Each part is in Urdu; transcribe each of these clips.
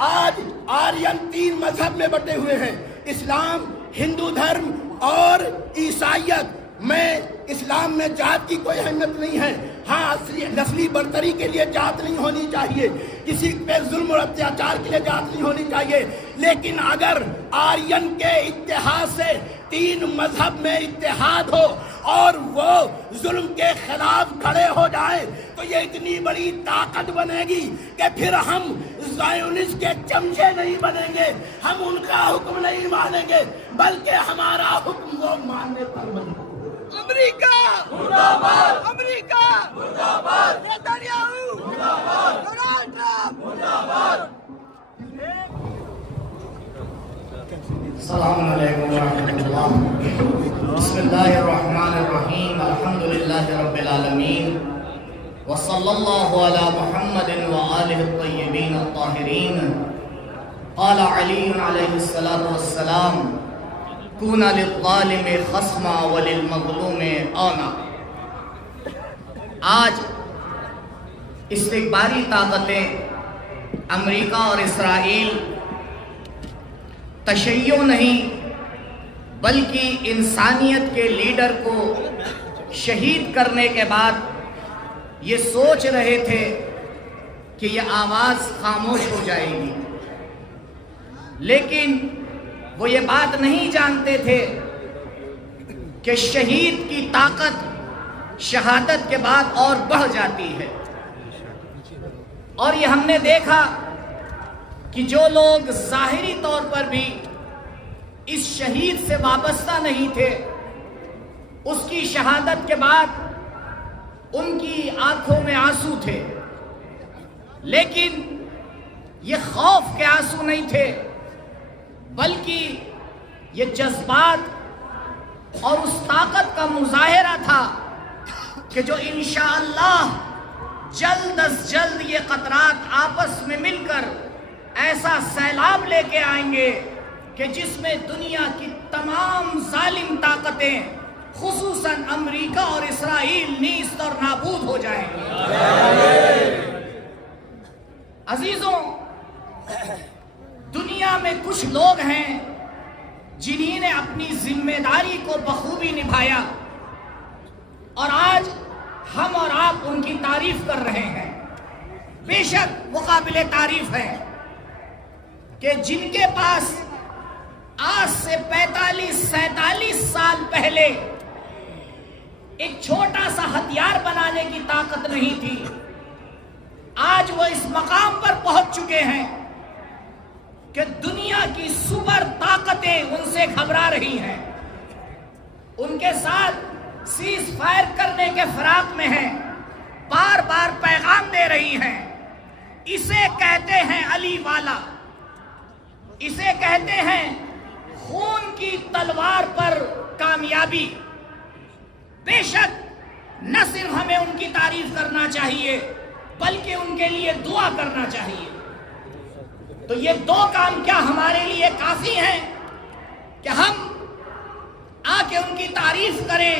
آج آرین 3 مذہب میں بٹے ہوئے ہیں، اسلام، ہندو دھرم اور عیسائیت۔ میں اسلام میں جات کی کوئی اہمیت نہیں ہے، ہاں نسلی برتری کے لیے جات نہیں ہونی چاہیے، کسی پہ ظلم اور اتیاچار کے لیے جات نہیں ہونی چاہیے، لیکن اگر آرین کے اتحاد سے 3 مذہب میں اتحاد ہو اور وہ ظلم کے خلاف کھڑے ہو جائیں تو یہ اتنی بڑی طاقت بنے گی کہ پھر ہم زائونسٹ کے چمچے نہیں بنیں گے، ہم ان کا حکم نہیں مانیں گے، بلکہ ہمارا حکم وہ ماننے پر مجبور۔ امریکہ مردہ باد، امریکہ مردہ باد، نیتنیاہو مردہ باد، ڈونلڈ ٹرمپ مردہ باد۔ السلام علیکم ورحمۃ اللہ۔ بسم اللہ الرحمن الرحیم، الحمدللہ رب العالمین، وصلی اللہ علی محمد وآلہ الطیبین الطاہرین۔ قال علی علیہ السلام، کون للظالم خصما وللمظلوم آنا۔ آج استکباری طاقتیں امریکہ اور اسرائیل تشیع نہیں بلکہ انسانیت کے لیڈر کو شہید کرنے کے بعد یہ سوچ رہے تھے کہ یہ آواز خاموش ہو جائے گی، لیکن وہ یہ بات نہیں جانتے تھے کہ شہید کی طاقت شہادت کے بعد اور بڑھ جاتی ہے۔ اور یہ ہم نے دیکھا کہ جو لوگ ظاہری طور پر بھی اس شہید سے وابستہ نہیں تھے، اس کی شہادت کے بعد ان کی آنکھوں میں آنسو تھے، لیکن یہ خوف کے آنسو نہیں تھے، بلکہ یہ جذبات اور اس طاقت کا مظاہرہ تھا کہ جو انشاءاللہ جلد از جلد یہ قطرات آپس میں مل کر ایسا سیلاب لے کے آئیں گے کہ جس میں دنیا کی تمام ظالم طاقتیں خصوصاً امریکہ اور اسرائیل نیست اور نابود ہو جائیں گے۔ عزیزوں، دنیا میں کچھ لوگ ہیں جنہی نے اپنی ذمہ داری کو بخوبی نبھایا اور آج ہم اور آپ ان کی تعریف کر رہے ہیں۔ بے شک وہ قابل تعریف ہے کہ جن کے پاس آج سے 45-47 سال پہلے ایک چھوٹا سا ہتھیار بنانے کی طاقت نہیں تھی، آج وہ اس مقام پر پہنچ چکے ہیں کہ دنیا کی سپر طاقتیں ان سے گھبرا رہی ہیں، ان کے ساتھ سیز فائر کرنے کے فراق میں ہیں، بار بار پیغام دے رہی ہیں۔ اسے کہتے ہیں علی والا، اسے کہتے ہیں خون کی تلوار پر کامیابی۔ بے شک نہ صرف ہمیں ان کی تعریف کرنا چاہیے بلکہ ان کے لیے دعا کرنا چاہیے۔ تو یہ 2 کام کیا ہمارے لیے کافی ہیں کہ ہم آ کے ان کی تعریف کریں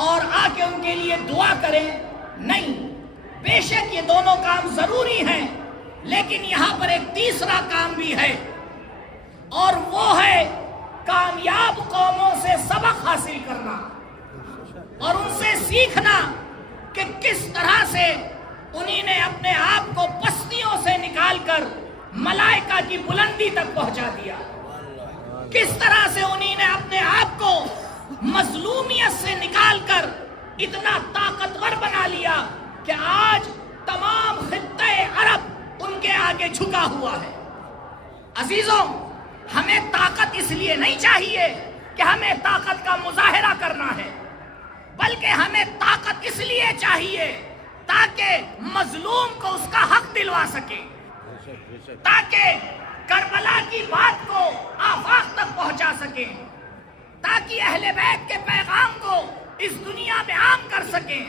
اور آ کے ان کے لیے دعا کریں؟ نہیں، بے شک یہ دونوں کام ضروری ہیں، لیکن یہاں پر ایک تیسرا کام بھی ہے، اور وہ ہے کامیاب قوموں سے سبق حاصل کرنا اور ان سے سیکھنا کہ کس طرح سے انہی نے اپنے آپ کو پستیوں سے نکال کر ملائکہ کی بلندی تک پہنچا دیا، کس طرح سے انہی نے اپنے آپ کو مظلومیت سے نکال کر اتنا طاقتور بنا لیا کہ آج تمام خطہ عرب ان کے آگے جھکا ہوا ہے۔ عزیزوں، ہمیں طاقت اس لیے نہیں چاہیے کہ ہمیں طاقت کا مظاہرہ کرنا ہے، بلکہ ہمیں طاقت اس لیے چاہیے تاکہ مظلوم کو اس کا حق دلوا سکے، تاکہ کربلا کی بات کو آفاق تک پہنچا سکے، تاکہ اہل بیت کے پیغام کو اس دنیا میں عام کر سکیں،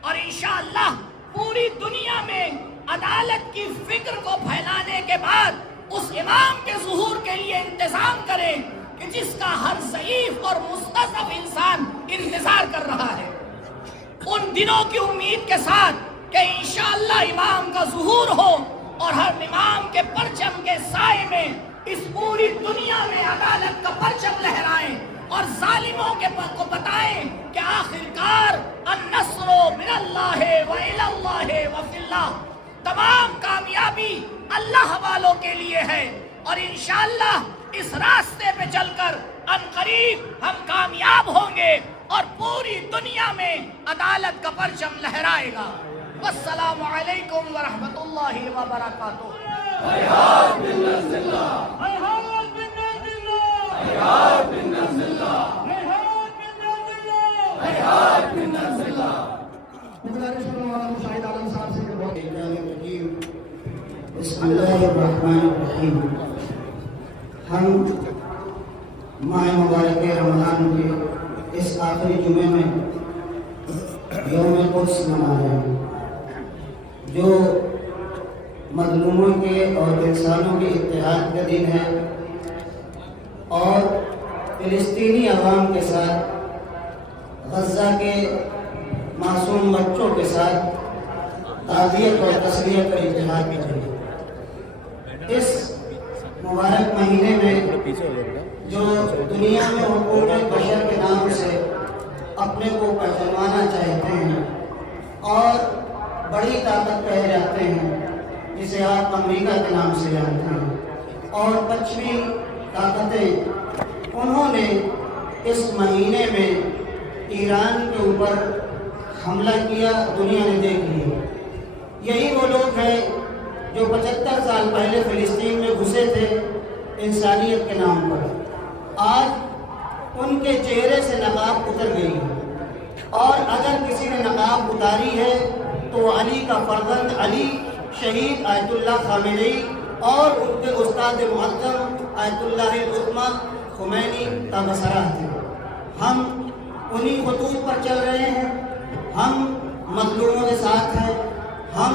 اور انشاءاللہ پوری دنیا میں عدالت کی فکر کو پھیلانے کے بعد اس امام کے ظہور کے لیے انتظام کریں کہ جس کا ہر ضعیف اور مستضعف انسان انتظار کر رہا ہے۔ ان دنوں کی امید کے ساتھ کہ انشاءاللہ امام کا ظہور ہو اور ہر امام کے میں اس پوری دنیا میں عدالت کا پرچم لہرائیں اور ظالموں کو بتائیں کہ آخرکار النصر من اللہ و الی اللہ و فی اللہ، تمام کامیابی اللہ والوں کے لیے ہے، اور انشاءاللہ اس راستے پہ چل کر عنقریب ہم کامیاب ہوں گے اور پوری دنیا میں عدالت کا پرچم لہرائے گا۔ والسلام علیکم ورحمۃ اللہ وبرکاتہ۔ بسم اللہ الرحمن الرحیم۔ ہم ماہ مبارک رمضان کے اس آخری جمعے میں یوم قدس منا رہے ہیں، جو مظلوموں کے اور انسانوں کے اتحاد کا دن ہے، اور فلسطینی عوام کے ساتھ، غزہ کے معصوم بچوں کے ساتھ تعزیت اور تسلیت کا اتحاد بھی ہے۔ اس مبارک مہینے میں جو دنیا میں حقوق بشر کے نام سے اپنے کو پہچانوانا چاہتے ہیں اور بڑی طاقت کہے جاتے ہیں، جسے آپ امریکہ کے نام سے جانتے ہیں، اور پچھمی طاقتیں، انہوں نے اس مہینے میں ایران کے اوپر حملہ کیا، دنیا نے دیکھ لیا۔ یہی وہ لوگ ہیں جو 75 سال پہلے فلسطین میں گھسے تھے انسانیت کے نام پر۔ آج ان کے چہرے سے نقاب اتر گئی ہے، اور اگر کسی نے نقاب اتاری ہے تو وہ علی کا فرزند علی شہید آیت اللہ خامنئی اور ان کے استاد معظم آیت اللہ العظمی خمینی کا مسئلہ تھے۔ ہم انہی خطوط پر چل رہے ہیں، ہم مظلوموں کے ساتھ ہیں، ہم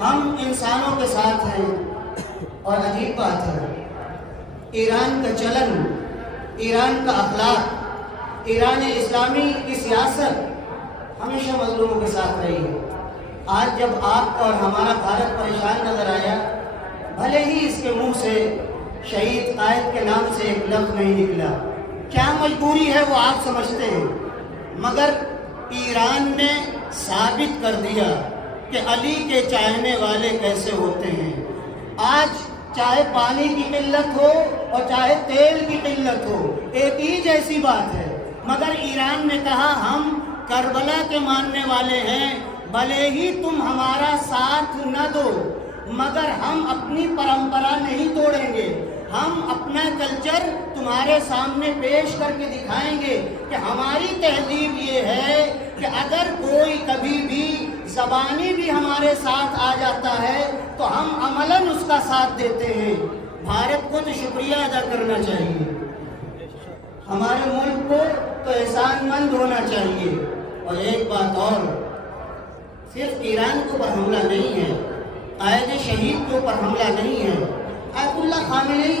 ہم انسانوں کے ساتھ ہیں۔ اور عجیب بات ہے، ایران کا چلن، ایران کا اخلاق، ایران اسلامی کی سیاست ہمیشہ مظلوموں کے ساتھ رہی ہے۔ آج جب آپ کا اور ہمارا بھارت پریشان نظر آیا، بھلے ہی اس کے منہ سے شہید قائد کے نام سے ایک لفظ نہیں نکلا، کیا مجبوری ہے وہ آپ سمجھتے ہیں، مگر ایران نے ثابت کر دیا کہ علی کے چاہنے والے کیسے ہوتے ہیں۔ آج چاہے پانی کی قلت ہو اور چاہے تیل کی قلت ہو، ایک ہی جیسی بات ہے، مگر ایران نے کہا ہم کربلا کے ماننے والے ہیں، بھلے ہی تم ہمارا ساتھ نہ دو، مگر ہم اپنی پرمپرا نہیں توڑیں گے، ہم اپنا کلچر تمہارے سامنے پیش کر کے دکھائیں گے کہ ہماری تہذیب یہ ہے کہ اگر کوئی کبھی بھی زبانی بھی ہمارے ساتھ آ جاتا ہے تو ہم عملاً اس کا ساتھ دیتے ہیں۔ بھارت کو تو شکریہ ادا کرنا چاہیے، ہمارے ملک کو تو احسان مند ہونا چاہیے۔ اور ایک بات اور، صرف ایران کے اوپر حملہ نہیں ہے، قائد شہید کے اوپر حملہ نہیں ہے۔ آیت اللہ خامنئی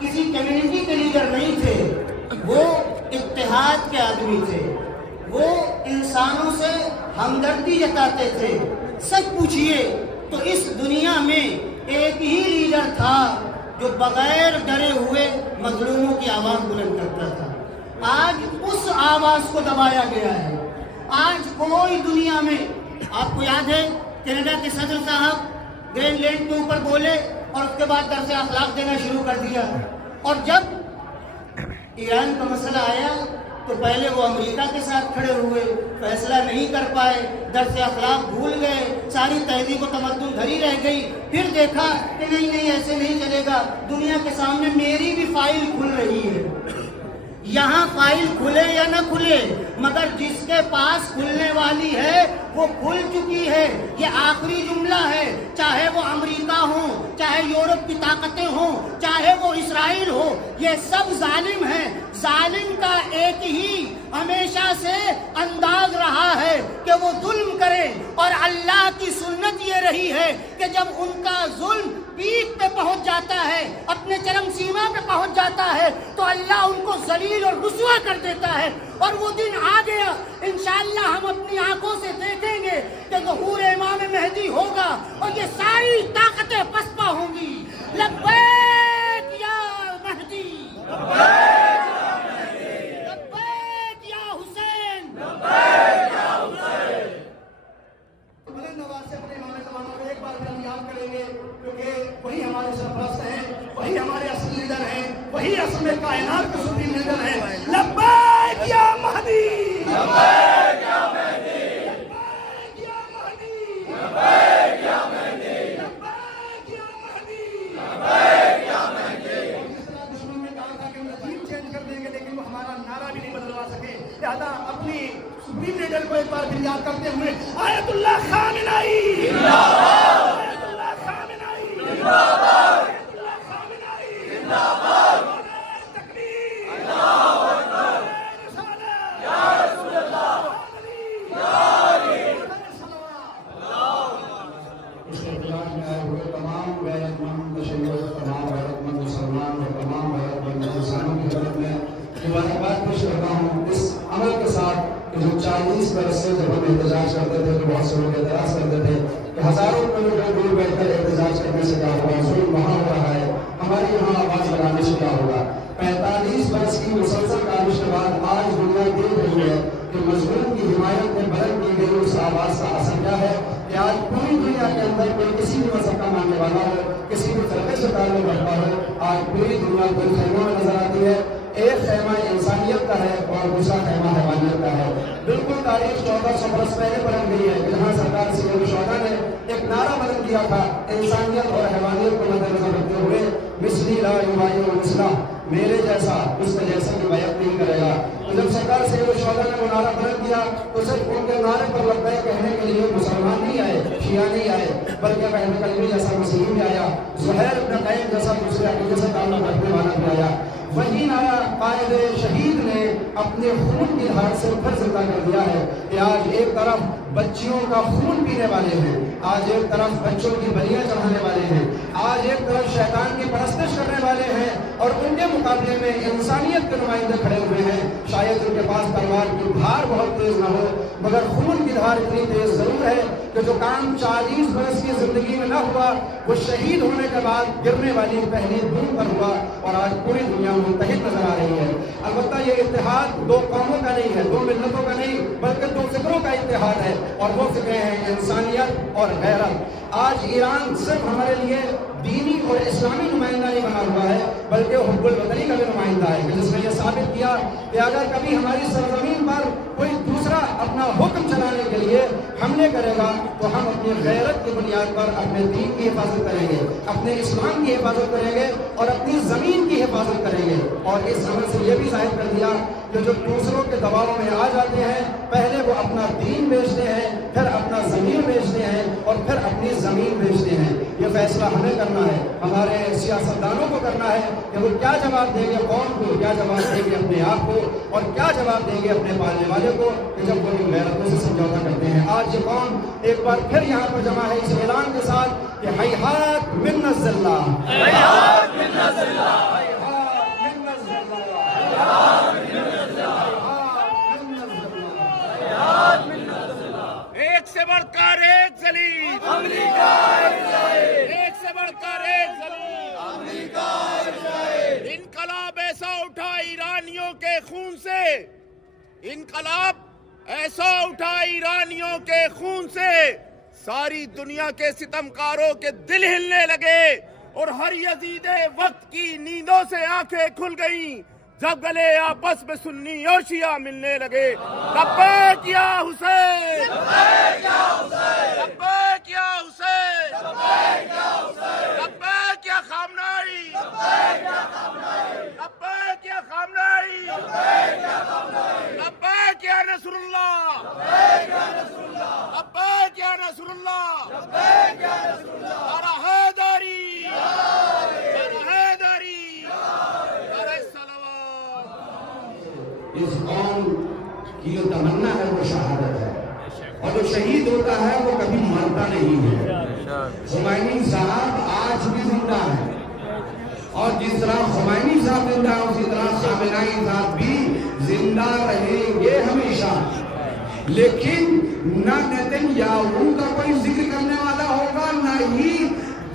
کسی کمیونٹی کے لیڈر نہیں تھے، وہ اتحاد کے آدمی تھے، وہ انسانوں سے ہمدردی جتاتے تھے۔ سچ پوچھئے تو اس دنیا میں ایک ہی لیڈر تھا جو بغیر ڈرے ہوئے مظلوموں کی آواز بلند کرتا تھا۔ آج اس آواز کو دبایا گیا ہے۔ آج کوئی دنیا میں، آپ کو یاد ہے کینیڈا کے صدر صاحب گرین لینڈ کے اوپر بولے اور اس کے بعد درس اخلاق دینا شروع کر دیا، اور جب ایران کا مسئلہ آیا تو پہلے وہ امریکہ کے ساتھ کھڑے ہوئے، فیصلہ نہیں کر پائے، درس اخلاق بھول گئے، ساری تہذیب و تمدن دھری رہ گئی۔ پھر دیکھا کہ نہیں ایسے نہیں چلے گا، دنیا کے سامنے میری بھی فائل کھل رہی ہے۔ یہاں فائل کھلے یا نہ کھلے، مگر جس کے پاس کھلنے والی ہے وہ کھل چکی ہے۔ یہ آخری جملہ ہے، چاہے وہ امریکہ ہو، چاہے یورپ کی طاقتیں ہوں، چاہے وہ اسرائیل ہو، یہ سب ظالم ہیں۔ ظالم کا ایک ہی ہمیشہ سے انداز رہا ہے کہ وہ ظلم کرے، اور اللہ کی سنت یہ رہی ہے کہ جب ان کا ظلم پیک پہ پہنچ جاتا ہے، اپنے چرم سیما پہ پہنچ جاتا ہے، تو اللہ ان کو ذلیل اور رسوا کر دیتا ہے۔ اور وہ دن آ گیا، انشاءاللہ ہم اپنی آنکھوں سے دیکھیں گے کہ ظہور امام مہدی ہوگا اور یہ ساری طاقتیں پسپا ہوں گی لبیک یا مہدی، لبیک یا حسین، بلند آواز سے اپنے امام زمانہ کو ایک بار پھر یاد کریں گے، کیونکہ وہی ہمارے سرپرست ہیں، وہی ہمارے اصل لیڈر ہیں، وہی اصل میں کائنات کے سپریم لیڈر ہیں۔ لبیک یا مہدی، لبیک یا مہدی، لبیک یا مہدی، لبیک یا مہدی، لبیک یا مہدی، لبیک یا مہدی۔ جس طرح دشمن نے کہا تھا کہ ہم نظیر چینج کر دیں گے، لیکن وہ ہمارا نعرہ بھی نہیں بدلوا سکے، لہذا اپنی سپریم لیڈر کو ایک بار پھر یاد کرتے ہوئے آیت اللہ خامنائی زندہ باد، آیت اللہ خامنائی زندہ باد، آیت اللہ خامنائی زندہ باد، تکبیر، اللہ اکبر، رسالت، یا رسول اللہ، یا علی، اس احتجاج میں آئے ہوئے تمام غیرت مند مشیخ، تمام غیرت مند مسلمان اور تمام غیرت مند انسانوں کی خدمت میں مبارکباد پیش کرتا ہوں، اس عمل کے ساتھ کہ جو 40 برس سے جب ہم احتجاج کرتے تھے تو بہت سے لوگ اعتراض کرتے تھے کہ ہزاروں کلو دور بیٹھ کر احتجاج کرنے سے کیا ہوگا، ظلم وہاں ہو رہا ہے، ہمارے یہاں آواز لگانے سے کیا ہوگا۔ 45 برس کی مسلسل کاوش کے بعد آج دنیا دیکھ رہی ہے کہ مظلوم کی حمایت میں بلند کی گئی اس آواز کا اثر کیا ہے کہ آج پوری دنیا کے اندر کوئی کسی بھی مذہب کا ماننے والا ہو، کسی بھی فرقے سے تعلق رکھتا ہو، آج پوری دنیا دو خیموں میں نظر آتی ہے۔ ایک خیمہ انسانیت کا ہے اور دوسرا خیمہ حیوانیت کا ہے۔ بالکل تاریخ 1400 برس پہلے پلٹ گئی ہے، جہاں سرکار سید الشہداء نے ایک نعرہ بلند کیا تھا انسانیت اور حیوانیت کو مد نظر رکھتے ہوئے، مثلی لا یبایع مثلہ، میرے جیسا اس کے جیسا کی بیعت نہیں کرے گا۔ تو جب سرکار سید الشہداء نے وہ نعرہ بلند کیا تو صرف ان کے نعرے پر لبیک کہنے کے لیے مسلمان نہیں آئے، شیعہ نہیں آئے، بلکہ اہل کلمہ جیسا مسیحی بھی آیا، زہیر بن قیم جیسا دوسرے عقیدے سے تعلق رکھنے والا بھی آیا۔ وہی نعرہ قائد شہید نے اپنے خون کی دھار سے پھر زندہ کر دیا ہے کہ آج ایک طرف بچیوں کا خون پینے والے ہیں، آج ایک طرف بچوں کی بلیاں چڑھانے والے ہیں، آج ایک طرف شیطان کی پرستش کرنے والے ہیں، اور ان کے مقابلے میں انسانیت کے نمائندے کھڑے ہوئے ہیں۔ شاید ان کے پاس تلوار کی دھار بہت تیز نہ ہو، مگر خون کی دھار اتنی تیز ضرور ہے کہ جو کام 40 برس کی زندگی میں نہ ہوا وہ شہید ہونے کے بعد گرنے والی پہلی بوند پر ہوا، اور آج پوری دنیا متحد نظر آ رہی ہے۔ البتہ یہ اتحاد دو قوموں کا نہیں ہے، دو ملتوں کا نہیں، بلکہ دو فکروں کا اتحاد ہے، اور وہ فکریں ہیں انسانیت اور غیرت۔ آج ایران صرف ہمارے لیے دینی اور اسلامی نمائندہ نہیں بنا ہوا ہے، بلکہ حب الوطنی کا بھی نمائندہ ہے، جس نے یہ ثابت کیا کہ اگر کبھی ہماری سرزمین پر کوئی دوسرا اپنا حکم چلانے کے لیے حملے کرے گا تو ہم اپنی غیرت کی بنیاد پر اپنے دین کی حفاظت کریں گے، اپنے اسلام کی حفاظت کریں گے، اور اپنی زمین کی حفاظت کریں گے۔ اور اس عمل سے یہ بھی ظاہر کر دیا کہ جو دوسروں کے دباؤ میں آ جاتے ہیں، پہلے وہ اپنا دین بیچتے ہیں، پھر اپنا زمین بیچتے ہیں، اور پھر اپنی زمین بیچتے ہیں۔ یہ فیصلہ ہمیں کرنا ہے، ہمارے سیاستدانوں کو کرنا ہے کہ وہ کیا جواب دیں گے قوم کو، کیا جواب دیں گے اپنے آپ کو، اور کیا جواب دیں گے اپنے پالنے والے کو کہ جب وہ ان غیرتوں سے سمجھوتا کرتے ہیں۔ آج یہ قوم ایک بار پھر یہاں پر جمع ہے اس اعلان کے ساتھ کہ ہیہات من الذلہ، ہیہات من الذلہ، ہیہات من الذلہ، ہیہات من الذلہ، ہیہات من الذلہ۔ ایک سے بڑھ کر ایک ذلیل امریکہ اسرائیل، ایک سے بڑھ کر ایک ذلیل امریکہ اسرائیل۔ انقلاب ایسا اٹھا ایرانیوں کے خون سے، انقلاب ایسا اٹھا ایرانیوں کے خون سے، ساری دنیا کے ستمکاروں کے دل ہلنے لگے، اور ہر یزید وقت کی نیندوں سے آنکھیں کھل گئیں جب گلے آپس میں سنی اور شیعہ ملنے لگے۔ لبیک یا حسین، لبیک یا حسین، لبیک یا حسین، لبیک یا حسین، لبیک یا خامنائی، لبیک یا خامنائی، لبیک یا خامنائی، لبیک یا خامنائی، لبیک یا نصر اللہ، لبیک یا رسول اللہ، لبیک یا نصر اللہ، لبیک یا رسول اللہ۔ نعرہ حیدری، نعرہ حیدری، نعرہ صلوات۔ اس قوم کی جو تمنا ہے وہ شہادت ہے، اور جو شہید ہوتا ہے وہ کبھی مرتا نہیں ہے۔ خمینی صاحب آج بھی زندہ ہے، اور جس طرح خمینی صاحب زندہ ہے اسی طرح خامنائی صاحب بھی زندہ رہیں گے ہمیشہ۔ لیکن نہ نیتن یاہو کا کوئی ذکر کرنے والا ہوگا، نہ ہی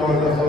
1400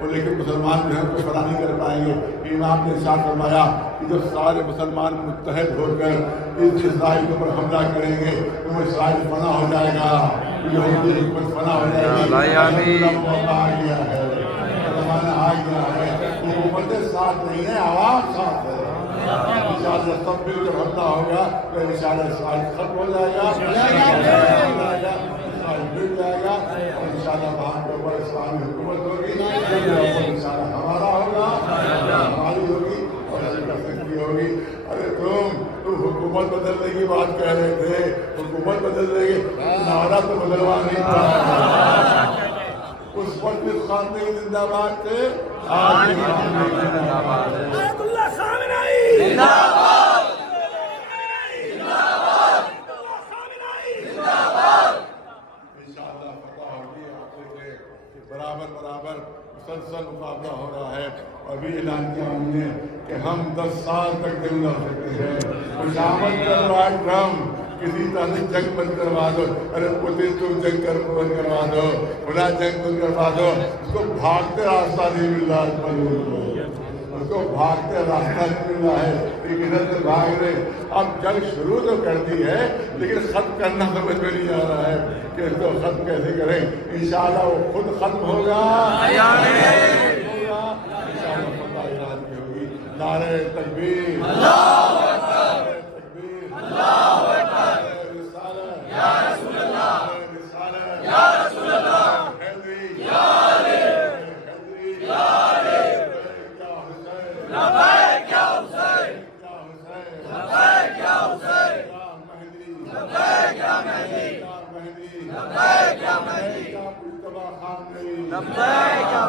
اور لیکن مسلمان جو ہے کو فنا نہیں کر پائیں گے. امام نے ارشاد فرمایا کہ جب سارے مسلمان متحد ہو کر اس اسرائیل کے اوپر حملہ کریں گے تو وہ اسرائیل فنا ہو جائے گا, یہودی حکومت فنا ہو جائے گی. موقع آ گیا ہے, زمانہ آ گیا ہے. حکومتیں ساتھ نہیں ہے, عوام ساتھ ہے. انشاءاللہ سب مل کر حملہ ہوگا تو انشاءاللہ اسرائیل ختم ہو جائے گا, مل جائے گا, اور انشاءاللہ وہاں کے اوپر اسلامی حکومت ہوگی. انشاءاللہ ہمارا ہوگا, ہماری ہوگی اور کی ہوگی. ارے تم حکومت بدلنے کی بات کہہ رہے تھے, حکومت بدل دے گی, نعرہ تو بدلوا نہیں تھا. اس وقت خامنہ ای زندہ باد تھے, آج آیت اللہ خامنہئی زندہ باد, زندہ باد, زندہ باد. انشاءاللہ فتح ہوگی. آپ دیکھیں کہ برابر مسلسل مقابلہ ہو رہا ہے. ابھی اعلان کیا ہم نے کہ ہم 10 سال تک دل لڑ سکتے ہیں. خوشامد کر رہا ہے ٹرمپ, کسی طرح سے جنگ بند کروا دو. ارے پوتین تم جنگ بند کروا دو, خدا جنگ بند کروا دو. اس کو بھاگتے راستہ نہیں مل رہا, اس کو بھاگتے راستہ نہیں مل رہا ہے, لیکن ادھر سے بھاگ رہے. اب جنگ شروع تو کر دی ہے لیکن ختم کرنا سمجھ میں نہیں آ رہا ہے کہ اس کو ختم کیسے کریں. انشاءاللہ وہ خود ختم ہوگا, انشاءاللہ فتح ایران کی ہوگی. نعرہ تکبیر, اللہ اکبر, تکبیر, اللہ اکبر, رسالت یا رسول اللہ, رسالت یا رسول اللہ, حیدری یا علی, حیدری یا علی, لبیک یا حسین, لبیک یا حسین, لبیک یا مہدی, لبیک یا مہدی, لبیک یا مہدی, لبیک یا مجتبی خامنہئی, لبیک یا